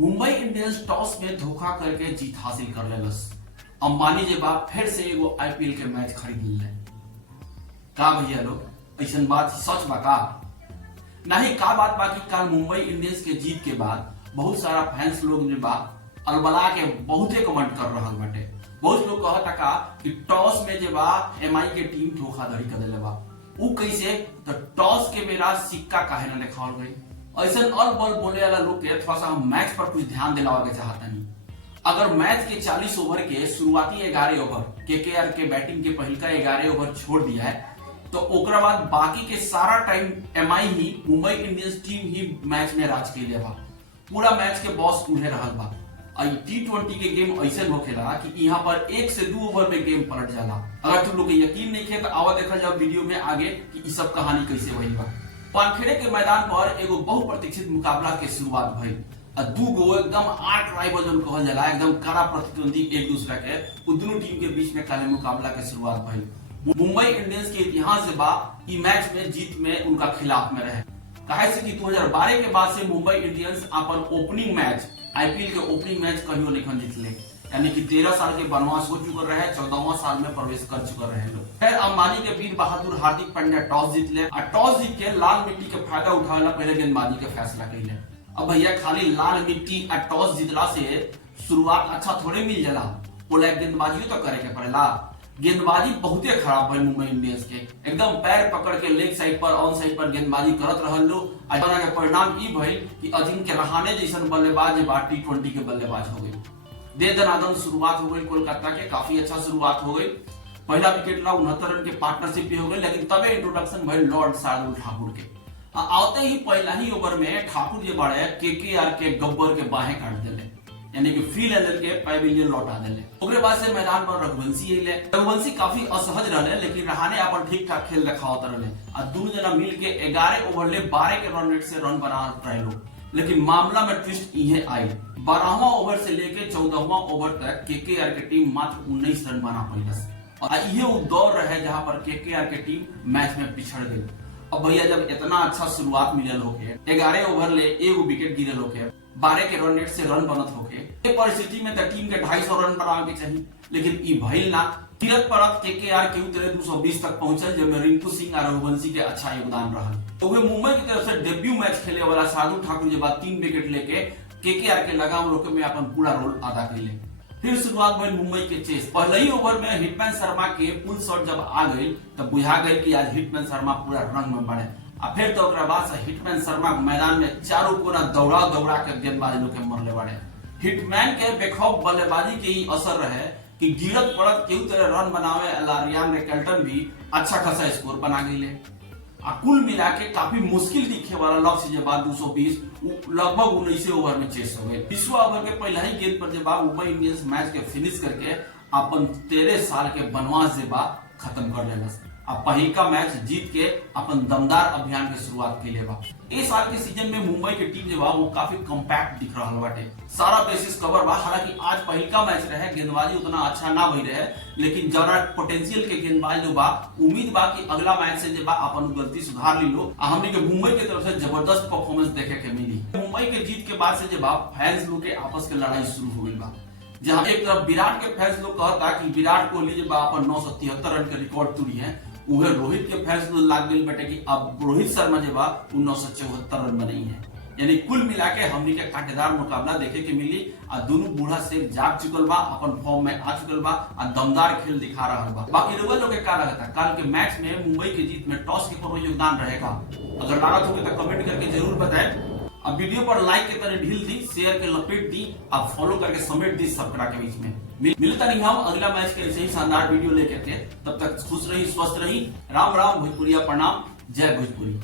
Mumbai Indians toss में धोखा करके जीत हासिल कर लेलस। अंबानी जे बा फिर से एगो आईपीएल के मैच खरीद ले। का भैया लोग, ऐसा बात सच बा का? नहीं, का बात बा कि कल मुंबई इंडियंस के जीत के बाद बहुत सारा फैंस लोग जे बा अलबला के बहुते कमेंट कर रहा बाटे। बहुत लोग कहता का कि टॉस में जे बा एमआई के टीम धोखाधड़ी कर देले बा। उ कैसे? तो टॉस के बेरा सिक्का काहे ना दिखावल गई। ऐसा अल बल बोले वाला लोग के थोड़ा सा हम मैच पर कुछ ध्यान दिलावा के चाहता नहीं। अगर मैच के 40 ओवर के शुरुआती 11 ओवर केकेआर के बैटिंग के पहलका 11 ओवर छोड़ दिया है, तो ओकरा बाद बाकी के सारा टाइम एमआई ही मुंबई इंडियंस टीम ही मैच में राज के लिए बा। पूरा मैच के बॉस उन्हें रहल बा। T20 के गेम ऐसे होखेला कि यहाँ पर 1 से 2 ओवर में गेम पलट जाला। अगर तुम लोग के यकीन नहीं है तो आवा देखा जाओ वीडियो में आगे कि इस सब कहानी कैसे भइल बा। वानखेड़े के मैदान पर एगो बहुप्रतीक्षित मुकाबला के शुरुआत भइल। दू गो एकदम आर्क राइवल जो कहल जाला, एकदम कड़ा प्रतिद्वंदी एक दूसरे के, दोनों टीम के बीच में काले मुकाबला के शुरुआत भइल। मुंबई इंडियंस के इतिहास से बा ई मैच में जीत में उनका खिलाफ में रहे। काहे से कि 2012 के बाद से मुंबई इंडियंस अपन ओपनिंग मैच आईपीएल के ओपनिंग मैच कहियो नहीं जीतले, यानी कि 13 साल के वनवास हो चुका रहे, 14वां साल में प्रवेश कर चुका रहे लोग। फिर अंबानी के वीर बहादुर हार्दिक पांड्या टॉस जीत ले और टॉस जीत के लाल मिट्टी के फायदा उठावेला पहले गेंदबाजी के फैसला कैले। अब भैया खाली लाल मिट्टी और टॉस जीतला से शुरुआत अच्छा थोड़े मिल जाला, बोला गेंदबाजी तो करे के पड़ेला। गेंदबाजी बहुते खराब भइल मुंबई इंडियंस के, एकदम पैर पकड़ के लेग साइड पर ऑन साइड पर गेंदबाजी करत रहल लोग। के परिणाम ई भइल कि अजिंक्य रहाणे जैसन बल्लेबाज T20 के बल्लेबाज हो गई। दे दनादन शुरुआत हो गई कोलकाता के, काफी अच्छा शुरुआत हो गई। पहला विकेट ला 69 रन के पार्टनरशिप भी हो गई, लेकिन तबे इंट्रोडक्शन भइल लॉर्ड शार्दुल ठाकुर के। आते ही पहला ही ओवर में ठाकुर जे बाड़े केकेआर के गब्बर के बाहें काट देले, यानी कि फील एलर के पैविलियन लौटा देले। ओकरे बाद से मैदान पर रघुवंशी अइले। रघुवंशी काफी असहज रहले, लेकिन रहाणे अपन ठीक ठाक खेल दिखावत रहले और दोनों जना मिल के 11 ओवर ले 12 के रन रेट से रन बना रहे लोग। लेकिन मामला में ट्विस्ट इहे आई। 12वां ओवर से लेके 14वां ओवर तक केकेआर की टीम मात्र 19 रन बना पाइलस और यह वो दौर रहे जहां पर केकेआर की टीम मैच में पिछड़ गई। अब भैया जब इतना अच्छा शुरुआत मिलल होके, 11 ओवर ले एगो विकेट गिरल होके, 12 के रन रेट से रन बनत होके, ये परिस्थिति में तो टीम के 250 रन बनावे के चाहिए, लेकिन ई भइल ना। तीरथ परत केकेआर के उतरे 220 तक पहुंचल, जब रिंकू सिंह और रघुवंशी के अच्छा योगदान रहा। तो वे मुंबई की तरफ से डेब्यू मैच खेले वाला शार्दुल ठाकुर के बाद 3 विकेट लेके केकेआर के लगाम रोके में अपन पूरा रोल अदा कैले। फिर शुरुआत भइल मुंबई के चेस। पहले ही ओवर में हिटमैन शर्मा के पुल शॉट जब आ गई तब बुझा गई कि आज हिटमैन शर्मा पूरा रंग में बढ़े। और फिर तो ओकरा बाद से हिटमैन शर्मा मैदान में चारों कोना दौड़ा के गेंदबाज लोग के मरले बाड़े। हिटमैन के बेखौफ बल्लेबाजी के ही असर रहे कि गिरत पड़त केहू तरह रन बनावे रियान रिकेल्टन भी अच्छा खासा स्कोर बना गईले। कुल मिला के काफी मुश्किल दिखे वाला लक्ष्य जे बाद 220 लगभग 19 ओवर में चेस हो गए। 20वां ओवर के पहला ही गेंद पर जे बा मुंबई इंडियंस मैच के फिनिश करके अपन 13 साल के वनवास जे बा खत्म कर लेलस। अब पहिलका मैच जीत के अपन दमदार अभियान की शुरुआत के लिए बा। इस साल के सीजन में मुंबई की टीम जो बा वो काफी कॉम्पैक्ट दिख रहा बाटे, सारा बेसिस कवर बा। हालांकि आज पहिलका मैच रहे, गेंदबाजी उतना अच्छा ना भई रहे, लेकिन जरा पोटेंशियल के गेंदबाज जो बा, उम्मीद बा कि अगला मैच से जो बा अपन गलती सुधार ली लो। हमने के मुंबई की तरफ से जबरदस्त परफॉर्मेंस देखे के मिली। मुंबई के जीत के बाद से जो बा फैंस लोग के आपस के लड़ाई शुरू हो गई बा, जहां एक तरफ विराट के फैंस लोग कहता कि विराट कोहली जो बा अपन 973 रन के रिकॉर्ड तोड़ी है, उहे रोहित के फैंस लोग लाग गई बेटे कि अब रोहित शर्मा जो बा 974 रन बनाई है। यानी कुल मिला के हमनी के कांटेदार मुकाबला देखे के मिली और दोनों बूढ़ा शेर जाग चुकल बा, अपन फॉर्म में आ चुकल बा और दमदार खेल दिखा रहा बा। बाकी लोग के क्या लगता कल के मैच में मुंबई की जीत में टॉस के ऊपर योगदान रहेगा? अगर लागत होगी तो कमेंट करके जरूर बताएं। अब वीडियो पर लाइक के तरह ढील दी, शेयर के लपेट दी, अब फॉलो करके समेट दी सबकरा के बीच में। मिलता नहीं हम अगला मैच के ऐसे ही शानदार वीडियो लेकर के। तब तक खुश रही, स्वस्थ रही। राम राम, भोजपुरिया प्रणाम, जय भोजपुरी।